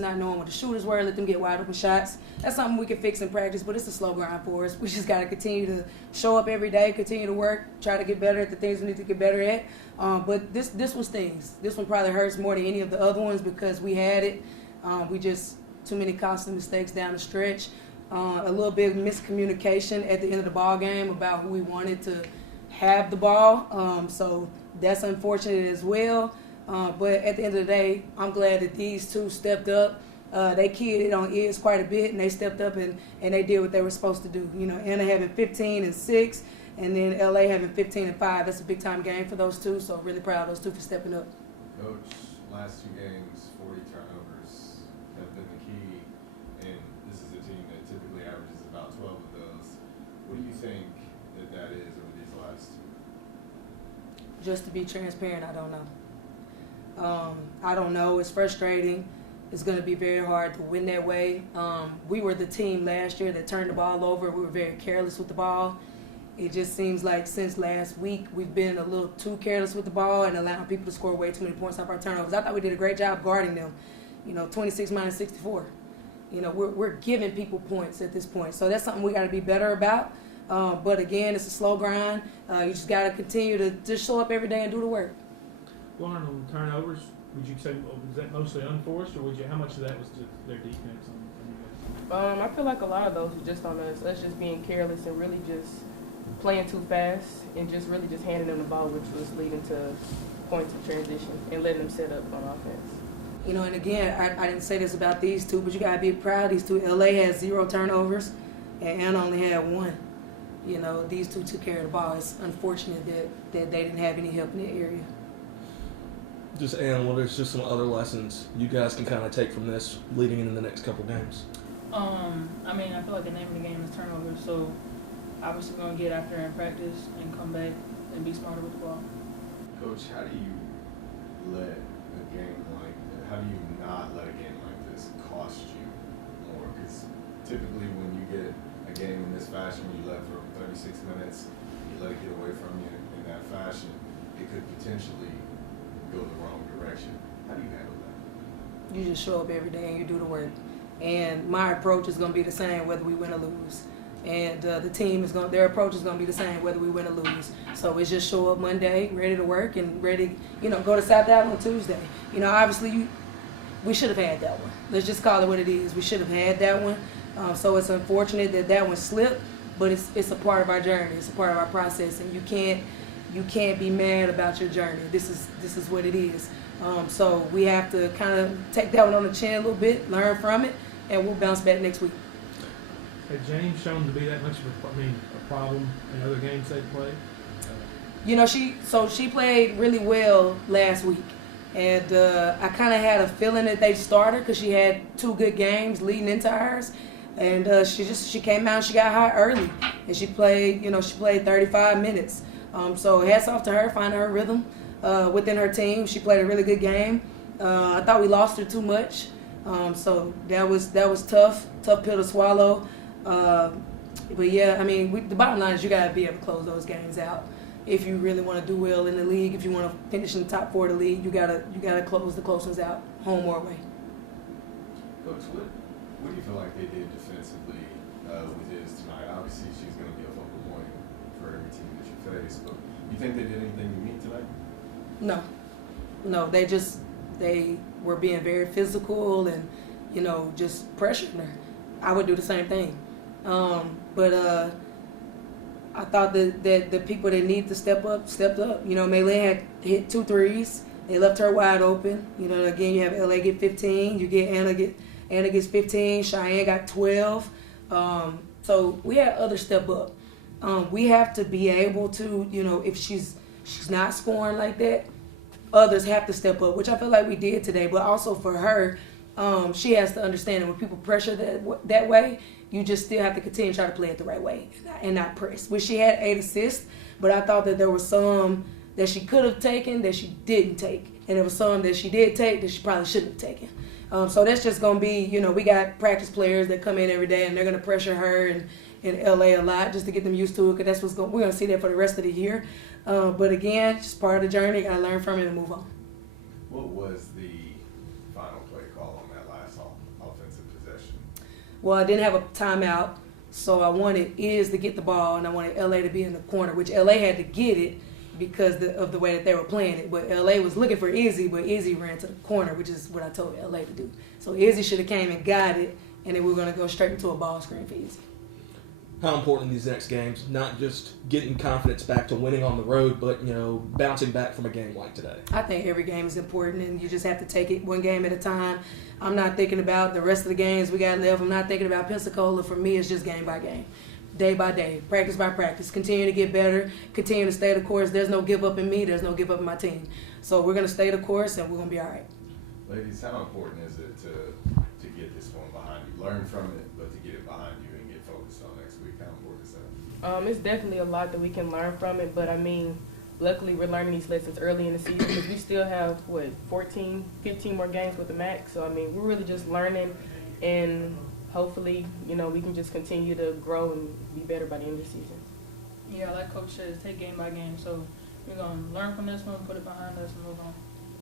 not knowing what the shooters were, let them get wide open shots. That's something we can fix in practice, but it's a slow grind for us. We just got to continue to show up every day, continue to work, try to get better at the things we need to get better at. But this was things. This one probably hurts more than any of the other ones because we had it. We just too many costly mistakes down the stretch. A little bit of miscommunication at the end of the ball game about who we wanted to have the ball. So that's unfortunate as well. But at the end of the day, I'm glad that these two stepped up. They keyed on Iz quite a bit, and they stepped up and they did what they were supposed to do. You know, Anna having 15 and 6, and then LA having 15 and 5. That's a big time game for those two. So really proud of those two for stepping up. Coach, last 2 games, 40 turnovers have been the key, and this is a team that typically averages about 12 of those. What do you think that is over these last 2? Just to be transparent, I don't know. I don't know. It's frustrating. It's going to be very hard to win that way. We were the team last year that turned the ball over. We were very careless with the ball. It just seems like since last week we've been a little too careless with the ball and allowing people to score way too many points off our turnovers. I thought we did a great job guarding them. 26 minus 64. We're giving people points at this point. So that's something we got to be better about. But again, it's a slow grind. You just got to continue to just show up every day and do the work. Lauren, on turnovers, would you say was that mostly unforced, or how much of that was just their defense on you guys? I feel like a lot of those were just on us just being careless and really just playing too fast and just really just handing them the ball, which was leading to points of transition and letting them set up on offense. And again, I didn't say this about these two, but you got to be proud of these two. LA has 0 turnovers, and Anna only had 1. These two took care of the ball. It's unfortunate that they didn't have any help in that area. Just, Ann, what are just some other lessons you guys can kind of take from this leading into the next couple games? I feel like the name of the game is turnover, so obviously we're going to get after in practice and come back and be smarter with the ball. Coach, how do you how do you not let a game like this cost you more? Because typically when you get a game in this fashion, you let for 36 minutes, you let it get away from you in that fashion, it could potentially go the wrong direction. How do you handle that? You just show up every day and you do the work. And my approach is going to be the same whether we win or lose. And the team their approach is going to be the same whether we win or lose. So it's just show up Monday, ready to work, and ready, go to South Dallas on Tuesday. Obviously we should have had that one. Let's just call it what it is. We should have had that one. So it's unfortunate that one slipped, but it's a part of our journey. It's a part of our process, and you can't be mad about your journey. This is what it is. So we have to kind of take that one on the chin a little bit, learn from it, and we'll bounce back next week. Has James shown to be that much of a problem in other games they played? She played really well last week, and I kind of had a feeling that they started because she had 2 good games leading into ours, and she came out and she got hot early, and she played 35 minutes. So hats off to her, finding her rhythm within her team. She played a really good game. I thought we lost her too much, so that was tough pill to swallow. But yeah, the bottom line is you gotta be able to close those games out. If you really want to do well in the league, if you want to finish in the top 4 of the league, you gotta close the close ones out, home or away. Coach, what do you feel like they did defensively with Iz tonight? Obviously, she's going to be a focal point for every team that you face, but you think they did anything unique tonight? No, they were being very physical and just pressuring her. I would do the same thing. But I thought that the people that need to step up, stepped up. Maylin had hit 2 threes. They left her wide open. Again, you have LA get 15. You get Anna gets 15. Cheyenne got 12. So we had others step up. We have to be able to, if she's not scoring like that, others have to step up, which I feel like we did today. But also for her, she has to understand that when people pressure that way, you just still have to continue to try to play it the right way and not press. Which she had 8 assists, but I thought that there were some that she could have taken that she didn't take. And there was some that she did take that she probably shouldn't have taken. So that's just going to be, we got practice players that come in every day and they're going to pressure her and LA a lot just to get them used to it, because we're going to see that for the rest of the year. But again, just part of the journey. You got to learn from it and move on. What was the final play call on that last offense? Well, I didn't have a timeout, so I wanted Iz to get the ball, and I wanted LA to be in the corner, which LA had to get it because of the way that they were playing it. But LA was looking for Izzy, but Izzy ran to the corner, which is what I told LA to do. So Izzy should have came and got it, and then we were going to go straight into a ball screen for Izzy. How important these next games, not just getting confidence back to winning on the road, but, bouncing back from a game like today? I think every game is important, and you just have to take it one game at a time. I'm not thinking about the rest of the games we got left. I'm not thinking about Pensacola. For me, it's just game by game, day by day, practice by practice. Continue to get better, continue to stay the course. There's no give up in me. There's no give up in my team. So we're going to stay the course, and we're going to be all right. Ladies, how important is it to get this one behind you? Learn from it, but to get it behind you and get focused on next week. How important is that? It's definitely a lot that we can learn from it, but I mean, luckily we're learning these lessons early in the season because we still have 14, 15 more games with the MAC. So I mean, we're really just learning, and hopefully, we can just continue to grow and be better by the end of the season. Yeah, like Coach says, take game by game. So we're gonna learn from this one, put it behind us, and move on.